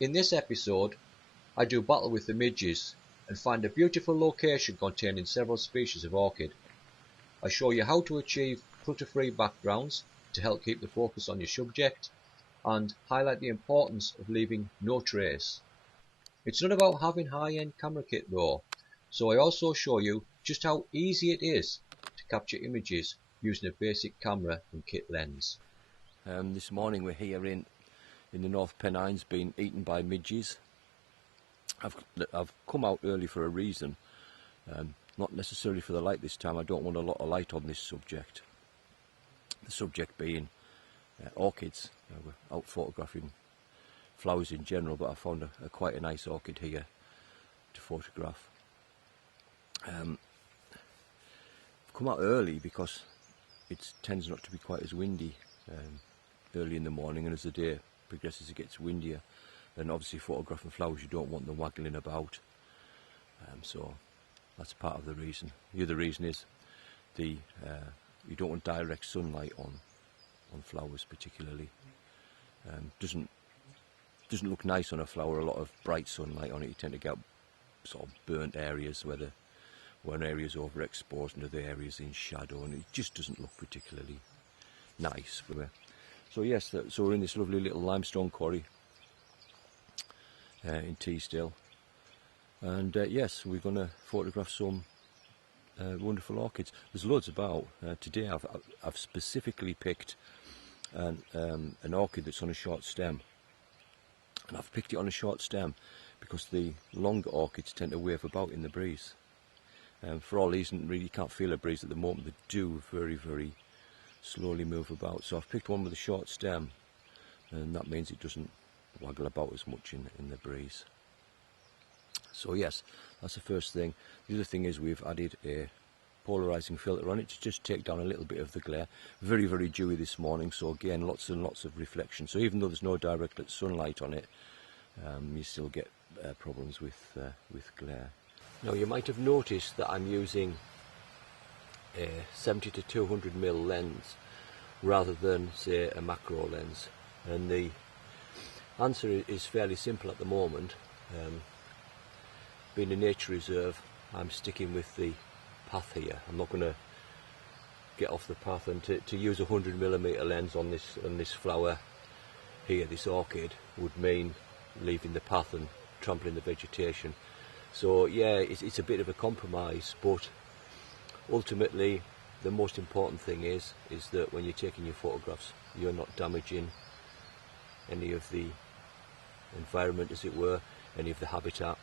In this episode, I do battle with the midges and find a beautiful location containing several species of orchid. I show you how to achieve clutter-free backgrounds to help keep the focus on your subject and highlight the importance of leaving no trace. It's not about having high-end camera kit though, so I also show you just how easy it is to capture images using a basic camera and kit lens. This morning we're here in the North Pennines being eaten by midges. I've come out early for a reason, not necessarily for the light this time. I don't want a lot of light on this subject. The subject being orchids. We're out photographing flowers in general, but I found quite a nice orchid here to photograph. I've come out early because it tends not to be quite as windy early in the morning, and as the day progresses it gets windier. And obviously photographing flowers, you don't want them waggling about, so that's part of the reason. The other reason is you don't want direct sunlight on flowers particularly. Doesn't look nice on a flower, a lot of bright sunlight on it. You tend to get sort of burnt areas where one area is overexposed and other areas in shadow, and it just doesn't look particularly nice. So yes, so we're in this lovely little limestone quarry in Teesdale, and yes, we're going to photograph some wonderful orchids. There's loads about. Today I've specifically picked an orchid that's on a short stem, and I've picked it on a short stem because the longer orchids tend to wave about in the breeze. For all reason, really, you can't feel a breeze at the moment. They do very, very slowly move about. So I've picked one with a short stem, and that means it doesn't waggle about as much in the breeze. So yes, that's the first thing. The other thing is we've added a polarizing filter on it to just take down a little bit of the glare. Very, very dewy this morning, so again lots and lots of reflection. So even though there's no direct sunlight on it, you still get problems with glare. Now you might have noticed that I'm using a 70 to 200mm lens rather than, say, a macro lens, and the answer is fairly simple at the moment. Being a nature reserve, I'm sticking with the path here. I'm not going to get off the path, and to use a 100mm lens on this flower here, this orchid, would mean leaving the path and trampling the vegetation. So yeah, it's a bit of a compromise, but ultimately the most important thing is that when you're taking your photographs, you're not damaging any of the environment, as it were, any of the habitat.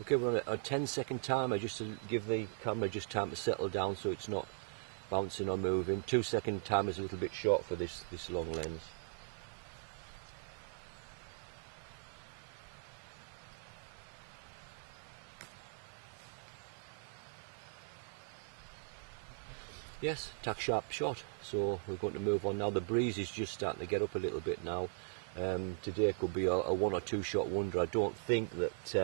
Okay, we're on a 10-second timer just to give the camera just time to settle down so it's not bouncing or moving. 2-second timer is a little bit short for this long lens. Yes, tack sharp shot. So we're going to move on now. The breeze is just starting to get up a little bit now. Today could be a 1 or 2 shot wonder. I don't think that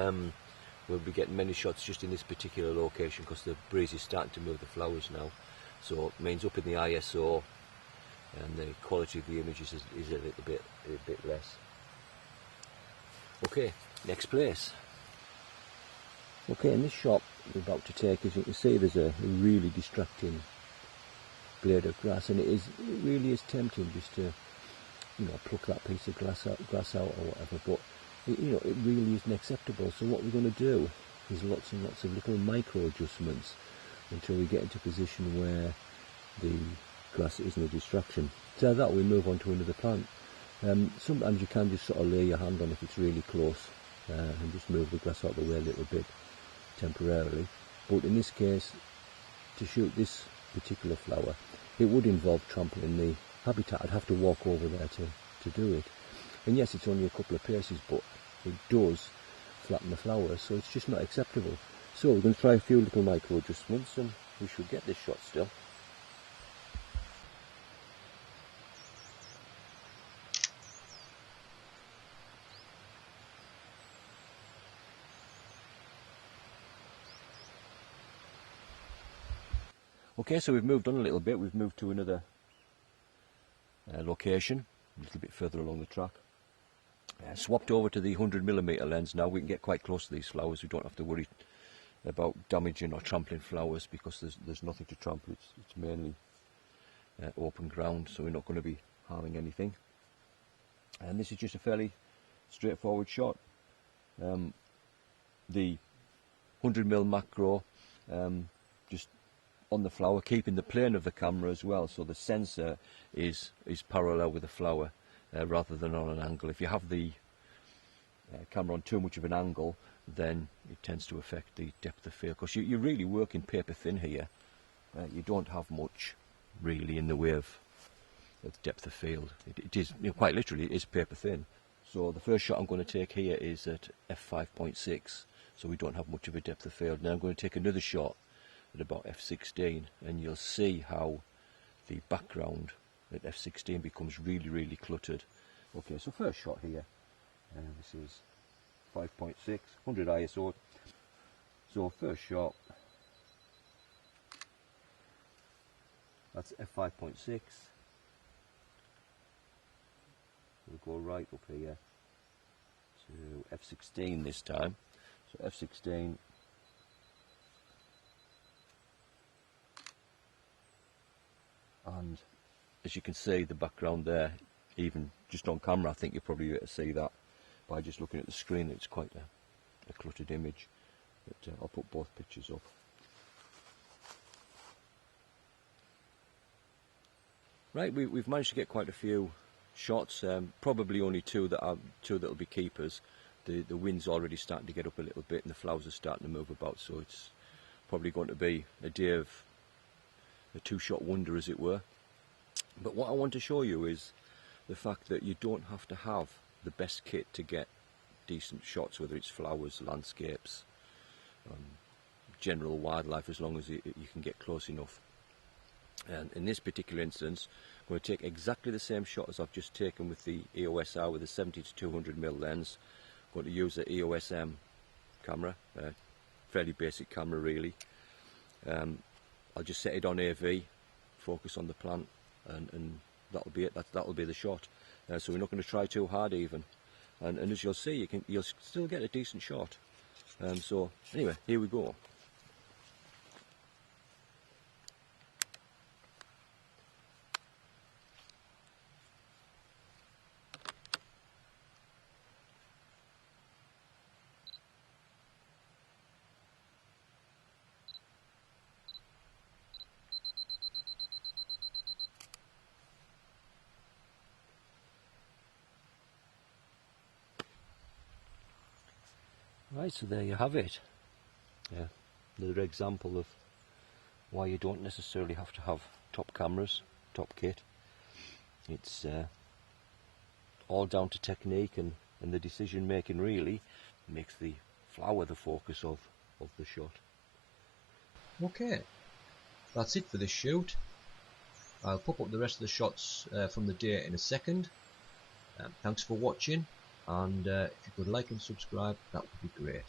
we'll be getting many shots just in this particular location because the breeze is starting to move the flowers now. So it means up in the ISO and the quality of the images is a little bit less. Okay, next place. Okay, in this shot we're about to take, as you can see, there's a really distracting blade of grass, and it really is tempting just to, pluck that piece of grass out or whatever, but it really isn't acceptable. So what we're going to do is lots and lots of little micro adjustments until we get into a position where the grass isn't a distraction. So that we move on to another plant. Sometimes you can just sort of lay your hand on if it's really close and just move the grass out of the way a little bit temporarily. But in this case, to shoot this particular flower, it would involve trampling the habitat. I'd have to walk over there to do it. And yes, it's only a couple of paces, but it does flatten the flowers, so it's just not acceptable. So we're going to try a few little micro adjustments and we should get this shot still. Okay, so we've moved on a little bit. We've moved to another location. a little bit further along the track. Swapped over to the 100mm lens now. We can get quite close to these flowers. We don't have to worry about damaging or trampling flowers because there's nothing to trample. It's mainly open ground, so we're not going to be harming anything. And this is just a fairly straightforward shot. The 100mm macro, just on the flower, keeping the plane of the camera as well, so the sensor is parallel with the flower rather than on an angle. If you have the camera on too much of an angle, then it tends to affect the depth of field, because you're really working paper thin here. You don't have much really in the way of depth of field. It is, quite literally, it is paper thin. So the first shot I'm going to take here is at f5.6, so we don't have much of a depth of field. Now I'm going to take another shot at about f16, and you'll see how the background at f16 becomes really, really cluttered. Okay, so first shot here, this is 5.6, 100 ISO. So first shot, that's f5.6. We'll go right up here to f16 this time. So f16, and as you can see, the background there, even just on camera, I think you're probably able to see that by just looking at the screen. It's quite a cluttered image, but I'll put both pictures up. Right, we've managed to get quite a few shots, probably only two that'll be keepers. The wind's already starting to get up a little bit and the flowers are starting to move about, so it's probably going to be a day of a two-shot wonder, as it were. But what I want to show you is the fact that you don't have to have the best kit to get decent shots, whether it's flowers, landscapes, general wildlife, as long as you can get close enough. And in this particular instance, I'm going to take exactly the same shot as I've just taken with the EOS R with a 70 to 200mm lens. I'm going to use the EOS M camera, fairly basic camera really. I'll just set it on AV, focus on the plant, and that'll be it. That'll be the shot. So we're not going to try too hard even. And as you'll see, you'll still get a decent shot. So anyway, here we go. Right, so there you have it. Another example of why you don't necessarily have to have top cameras, top kit. It's all down to technique and the decision making really makes the flower the focus of the shot. Okay, that's it for this shoot. I'll pop up the rest of the shots from the day in a second. Thanks for watching, and if you could like and subscribe, that would be great.